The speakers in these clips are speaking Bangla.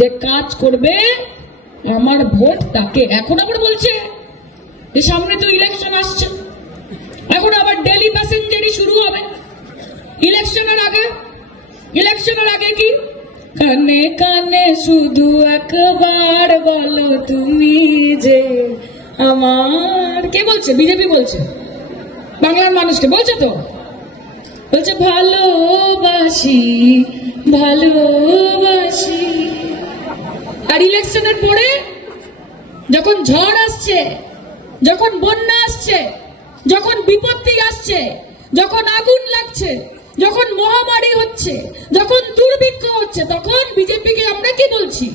যে কাজ করবে আমার ভোট তাকে। এখন আবার বলছে যে সামনে তো ইলেকশন আসছে, এখন আবার ডেলি প্যাসেঞ্জারই শুরু হবে ইলেকশনের আগে কি কানে কানে শুধু একবার বলো তুমি যে আমার। কে বলছে? বিজেপি বলছে, বাংলার মানুষকে বলছে তো, বলছে ভালোবাসি ভালোবাসি। আর ইলেকশনের পরে যখন ঝড় আসছে, যখন বন্যা আসছে, যখন বিপত্তি আসছে, যখন আগুন লাগছে, যখন মহামারী হচ্ছে, যখন দুর্ভিক্ষ হচ্ছে, তখন বিজেপিকে আমরা কি বলছি?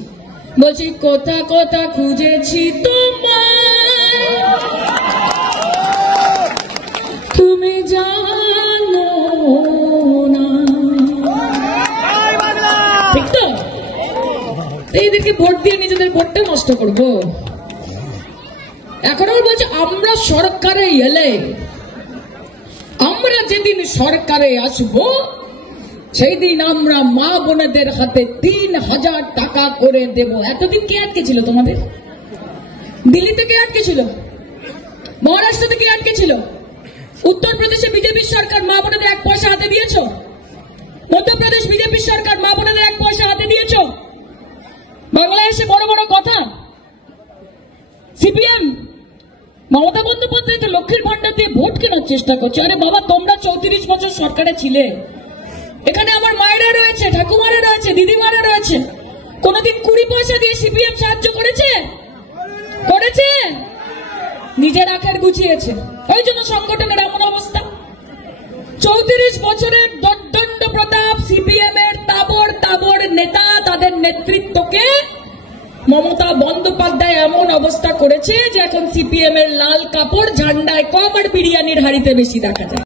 বলছি কোথা কোথা খুঁজেছি তোমায় তুমি জানো না। ঠিক তো? এইদেরকে ভোট দিয়ে নিজেদের ভোটটা নষ্ট করবো। এখন বলছে আমরা সরকারে এলে, আমরা যেদিন সরকারে আসবো সেই দিন আমরা মা বোনেদের হাতে ৩,০০০ টাকা করে দেব। এতদিন কে আটকে ছিল তোমাদের? দিল্লি থেকে আটকে ছিল, মহারাষ্ট্র থেকে আটকে ছিল, উত্তরপ্রদেশে বিজেপির সরকার মা বোনেদের ১ পয়সা হাতে দিয়েছ, মধ্যপ্রদেশ বিজেপির সরকার মা বোনেদের ১ পয়সা হাতে দিয়েছ। বাংলায় এসে বড় বড় কথা। সিপিএম মমতা বন্দ্যোপাধ্যায় তো লক্ষ্মীর ভান্ডার দিয়ে ভোট কেনার চেষ্টা করছে। আরে বাবা, তোমরা ৩৪ বছর সরকারে ছিলে, এখানে আমার মায়েরা রয়েছে, ঠাকুমারা রয়েছে, দিদিমারা রয়েছে। কোনদিন ২০ পয়সা দিয়ে সিপিএম সাহায্য করেছে? নিজের আখের গুছিয়েছে, ওই জন্য সংগঠনের এমন অবস্থা। ৩৪ বছরের দণ্ড প্রতাপ সিপিএম এর তাবড় নেতা, তাদের নেতৃত্বকে মমতা বন্দ্যোপাধ্যায় এমন অবস্থা করেছে যে এখন সিপিএম এর লাল কাপড় ঝান্ডায় কম আর বিরিয়ানির হাড়িতে বেশি দেখা যায়।